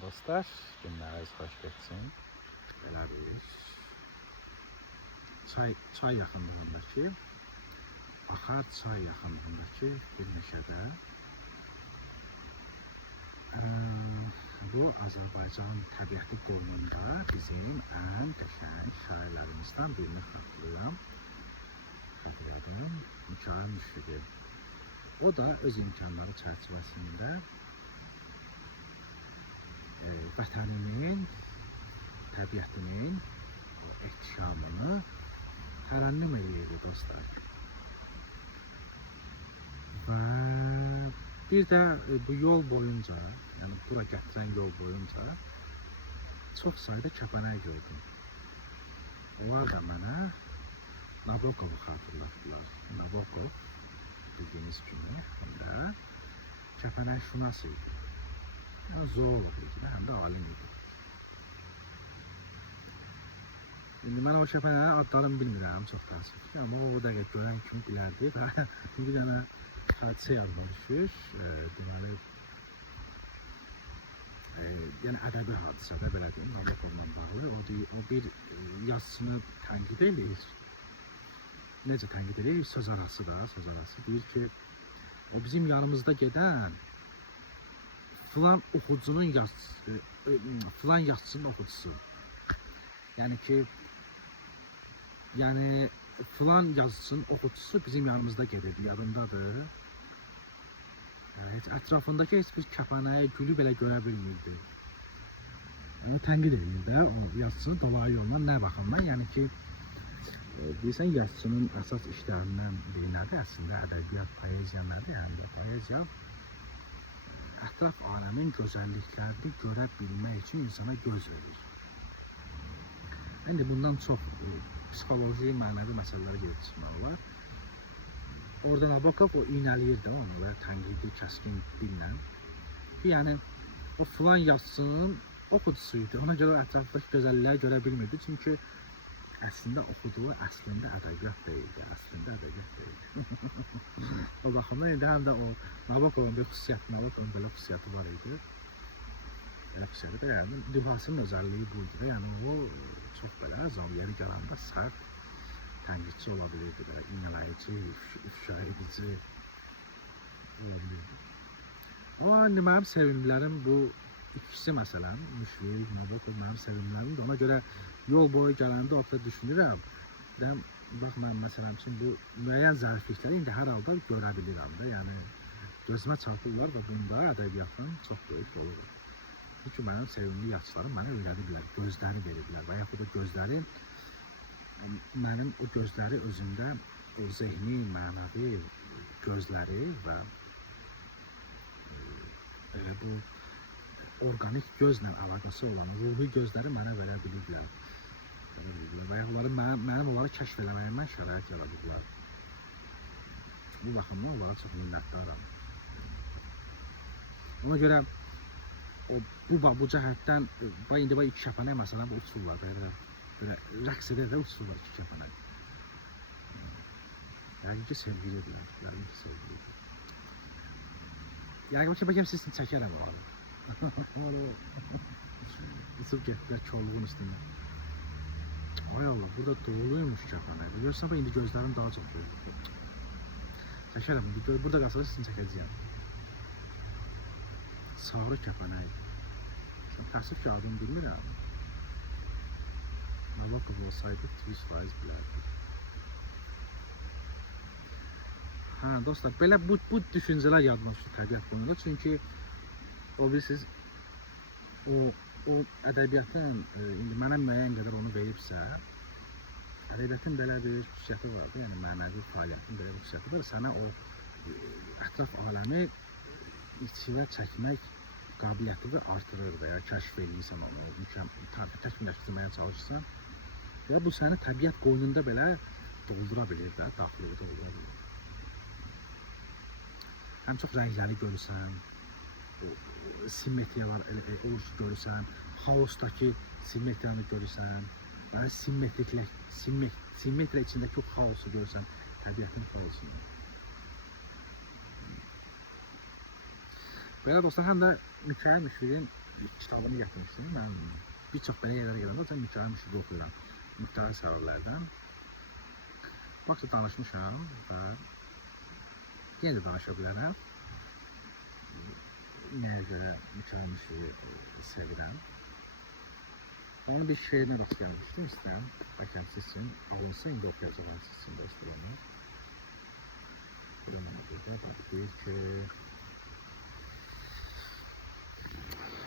Salam dostlar, günləriniz xoş getsin. Belə bir çay yaxınlığındakı, axar çay yaxınlığındakı bir meşədə bu Azərbaycan təbiəti qoynunda bizim ən qəşəng şairlərimizdən birini xatırladım. Mikail Müşfiqi. O da öz imkanları çərçivəsində vətəninin, təbiətinin o ehtişamını tərənnüm edirdi dostlar. Və bir də bu yol boyunca, yəni bura gətirən yol boyunca çox sayda kəpənək gördüm. Onlar da mənə Nabokovu xatırlatdılar. Nabokov bildiyiniz kimi həm də kəpənək şünas idi. Zoolog idi, həm də alim idi. İndi mən o kəpənəyin adlarını bilmirəm, çox təəssüf ki, amma o dəqiqə görən kimi bilərdi və bir dənə hadisə yadıma düşür. Deməli, yəni ədəbi hadisədə belə deyim, Nabokovla bağlı. O bir yazısını tənqid edir. Necə tənqid edir? Söz arası da, söz arası deyir ki, o bizim yanımızda gedən filan oxucunun yazısı, filan yazıcının oxucusu. Yəni ki, filan yazıcının oxucusu bizim yanımızda gedirdi, yadındadır. Heç ətrafındakı heç bir kəpənəyi, gülü belə görə bilmirdi. Yəni tənqid edir də o yazıcını dolayı yolla, nə baxımdan? Yəni ki, bilirsən, yazıcının əsas işlərindən biri nədir? Əslində ədəbiyyat, poeziya nədir? Həm də poeziya ətraf aləmin gözəlliklərini görə bilmək üçün insana göz verir. İndi bundan çox psixoloji, mənəvi məsələlərə gedib çıxmaq var. Orada Nabokov o iynəliyir də onu və tənqidi, kəskin dillə. Yəni, o filan yazıcının oxucusuydu. Ona görə ətrafdakı gözəllikləri görə bilmirdi. Çünki əslində oxuduğu əslində ədəbiyyat deyildi. Əslində ədəbiyyat deyildi. O baxımdan indi həm də o Nabokovun bir xüsusiyyəti, Nabokovun belə xüsusiyyəti var idi. Belə xüsusiyyəti də yəni, dühasının özəlliyi buydu. Yəni o çox belə yeri gələndə sərt tənqidçi ola bilirdi, belə iynələyici, ifşa edici ola bilirdi. Amma indi mənim sevimlilərim bu ikisi məsələn, Müşfiq, Nabokov mənim sevimlilərimdir. Ona görə yol boyu gələndə o vaxtda düşünürəm. Bax, mən məsələn üçün bu müəyyən zəriflikləri indi hər halda görə bilirəm də. Yəni, gözümə çarpırlar və bunda ədəbiyyatın çox böyük rolu var. Çünki mənim sevimli yazıçılarım mənə öyrədiblər, gözləri veriblər və yaxud o gözləri, mənim o gözləri özündə o zehni, mənəvi gözləri və elə bu organik gözlə əlaqəsi olan ruhi gözləri mənə verə biliblər. Və yaxud mənim onları kəşf eləməyimdən şərait yaradıblar. Bu baxımdan onlara çox minnətdaram. Ona görə bu cəhətdən indi iki kəpənək məsələn uçurlar, belə rəqs edə də uçurlar iki kəpənək. Yəqin ki, sevgilidirlər, yəqin ki, sevgilidirlər. Yəqin ki, bəlkə sizin çəkərəm olarım. Uçub getdilər kolluğun üstündən. Ay Allah, burada doğuluymuş kəpənək. Görürsən, indi gözlərim daha çox görür. Çəkərəm, burada qalsada sizin çəkəcəyəm. Sarı kəpənək. Təəssüf ki, adını bilmirəm. Nabokov olsaydı 100% bilərdik. Hə, dostlar, belə bu düşüncələr yadıma düşdü təbiət qoynunda. Çünki o bilirsiniz, o ədəbiyyatın indi mənə müəyyən qədər onu veribsə, ədəbiyyatın belə bir xüsusiyyəti vardı, yəni mənəvi fəaliyyətin belə bir xüsusiyyəti var. Sənə o ətraf aləmi içivə çəkmək qabiliyyətini artırır və ya kəşf edirsən onu, təkmilləşdirməyə çalışırsan və bu səni təbiət qoynunda belə doldura bilir də, daxili doldura bilir. Həm çox rəngləri görürsən, simmetriyalar görürsən, xaosdakı simmetriyanı görürsən, və simmetriya içindəki o xaosu görürsən, təbiətin xaosunu. Belə dostlar, həm də Mikail Müşfiqin kitabını gətirmişdim. Mən bir çox belə yerlərə gələndə sən Mikail Müşfiqi oxuyuram. Müxtəlif səbəblərdən. Bax, danışmışam və yenə də danışa bilərəm. Nəyə görə Mikail Müşfiqi sevirəm. Onun bir şeirinə rast gəlmişdim. İstəyirəm, bəlkə siz üçün alınsa, indi oxuyacağım siz üçün dostlar onu. Burada bax, deyir ki,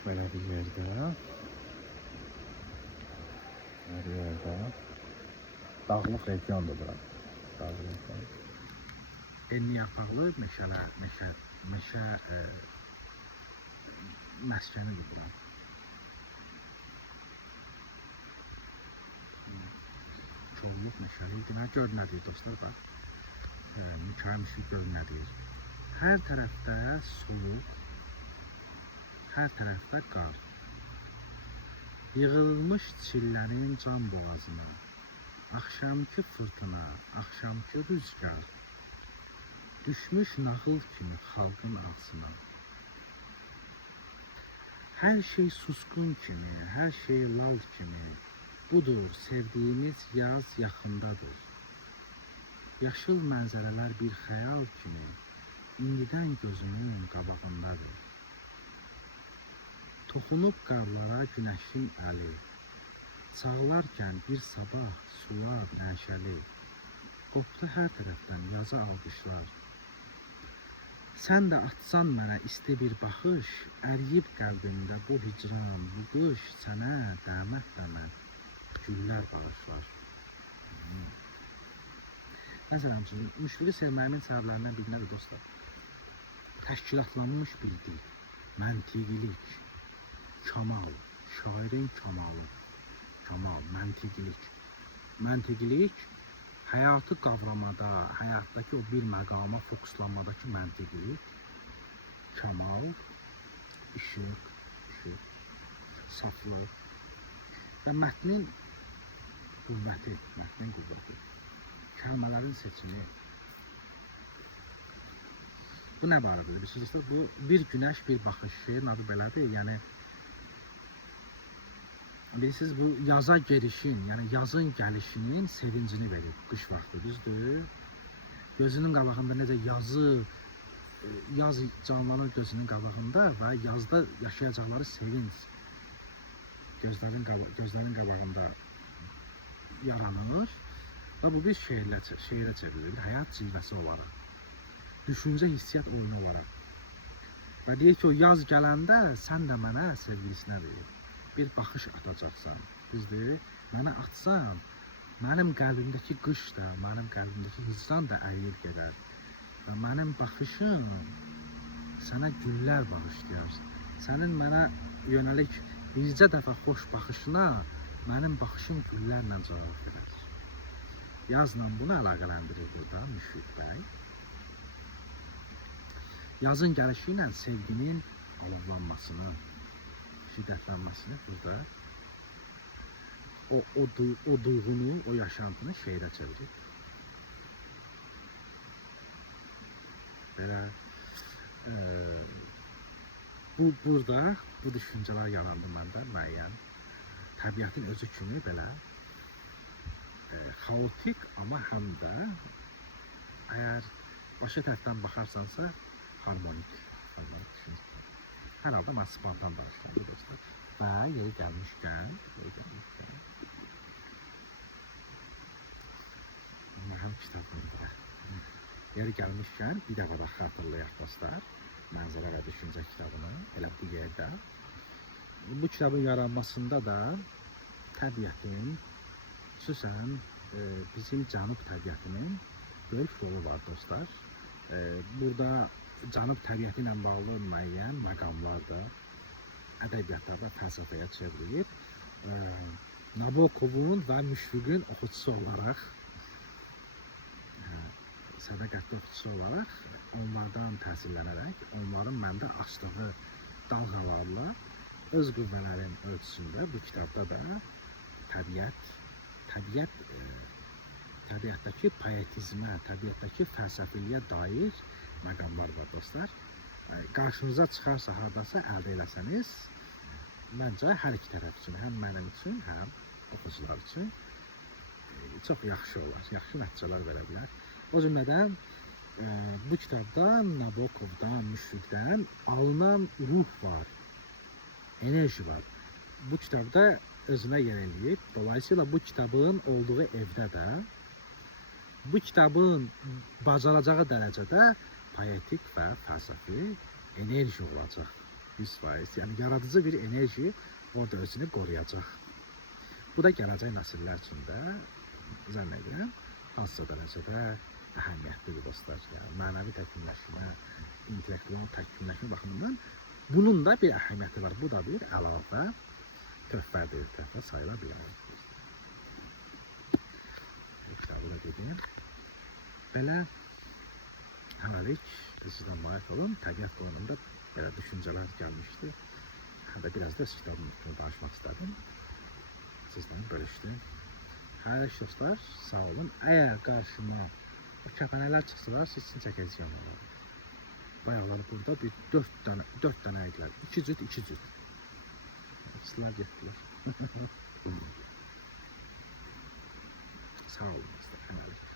belə bir yerdə dağlıq regiondur bura. Dağlıq region. Enli yapaqlı meşə məskənidir bura. Çoğunluq meşəli. Demək, gör nə deyir dostlar, bax. Mikail Müşfiq gör nə deyir. Hər tərəfdə soyuq, hər tərəfdə qar. Yığılmış çillərin can boğazına, axşamki fırtına, axşamki rüzgar, düşmüş nağıl kimi xalqın ağzına. Hər şey suskun kimi, hər şey lal kimi, budur, sevdiyimiz yaz yaxındadır. Yaşıl mənzərələr bir xəyal kimi, indidən gözünün qabağındadır. Toxunub qarlara günəşin əli, çağlarkən bir sabah sular nəşəli, qopdu hər tərəfdən yaza alqışlar. Sən də atsan mənə isti bir baxış, əriyib qəlbimdə bu hicran, bu qış sənə dəmət-dəmət güllər bağışlar. Məsələn, Müşfiqi sevməyimin səbəblərindən biri nədir dostlar? Təşkilatlanmış bir dil, məntiqilik, kamal, şairin kamalı, kamal, məntiqilik, həyatı qavramada, həyatdakı o bir məqama fokuslanmadakı məntiqilik, kamal, işıq, saflıq və mətnin qüvvəti, kəlmələrin seçimi. Bu nə barədə bilirsiniz? Bu bir günəş, bir baxış, şeirin adı belədir. Yəni bilirsiniz, bu yaza gelişin, yəni yazın gəlişinin sevincini verir qış vaxtı, düzdür? Gözünün qabağında necə yaz canlanır gözünün qabağında və yazda yaşayacaqları sevinç gözlərin qabağında yaranır və bu bir şeirə çevrilir, bir həyat cilvəsi olaraq, düşüncə hissiyyat oyunu olaraq. Və deyir ki, o yaz gələndə sən də mənə sevgilisinə deyir, bir baxış atacaqsan, düzdür? Mənə atsan, mənim qəlbimdəki qış da, mənim qəlbimdəki hicran da əriyib gedər. Və mənim baxışım sənə güllər bağışlayar. Sənin mənə yönəlik bircə dəfə xoş baxışına mənim baxışım güllərlə cavab verər. Yazla bunu əlaqələndirir burada Müşfiq bəy. Yazın gəlişi ilə sevginin alovlanmasını, şiddətlənməsini burada o duyğunu, o yaşantını şeirə çevirir. Belə burada bu düşüncələr yarandı məndə müəyyən. Təbiətin özü kimi belə xaotik, amma həm də əgər başqa tərəfdən baxarsansa harmonik düşüncələr. Hər halda mən spontan danışıram dostlar. Və yeri gəlmişkən mənim kitabımda yeri gəlmişkən bir dəfə də xatırlayaq dostlar, mənzərə və düşüncə kitabını elə bu yerdə. Bu kitabın yaranmasında da təbiətin, xüsusən bizim cənub təbiətinin böyük rolu var dostlar. Burada cənub təbiəti ilə bağlı müəyyən məqamlar da ədəbiyyatlarda fəlsəfəyə çevrilib. Nabokovun və Müşfiqin oxucusu olaraq, sədaqətli oxucusu olaraq onlardan təsirlənərək, onların məndə açdığı dalğalarla öz qüvvələrin ölçüsündə bu kitabda da təbiətdəki poetizmə, təbiətdəki fəlsəfiliyə dair məqamlar var dostlar. Qarşınıza çıxarsa, hardasa əldə eləsəniz, məncə hər iki tərəf üçün, həm mənim üçün, həm oxucular üçün çox yaxşı olar, yaxşı nəticələr verə bilər. O cümlədən bu kitabda Nabokovdan, Müşfiqdən alınan ruh var, enerji var. Bu kitabda özünə yer eləyib. Dolayısıyla bu kitabın olduğu evdə də bu kitabın bacaracağı dərəcədə poetik və fəlsəfi enerji olacaq. 100%. Yəni yaradıcı bir enerji orada özünü qoruyacaq. Bu da gələcək nəsillər üçün də zənn edirəm hansısa dərəcədə əhəmiyyətlidir dostlar. Yəni mənəvi təkmilləşmə, intellektual təkmilləşmə baxımından bunun da bir əhəmiyyəti var. Bu da bir əlavə töhfədir, töhfə sayıla bilər. Bu kitabı da dedim. Belə hələlik sizdən müayət olun. Təbiət qoyununda belə düşüncələr gəlmişdi. Hətta biraz da kitabın üstünü danışmaq istədim. Sizdən bölüşdüm. Hələlik dostlar, sağ olun. Əgər qarşıma o kəpənələr çıxsalar, siz üçün çəkəcəyəm onları. Bayaqları burada bir 4 dənə idilər. 2 cüt. İkisilər getdilər. Sağ olun dostlar. Hələlik.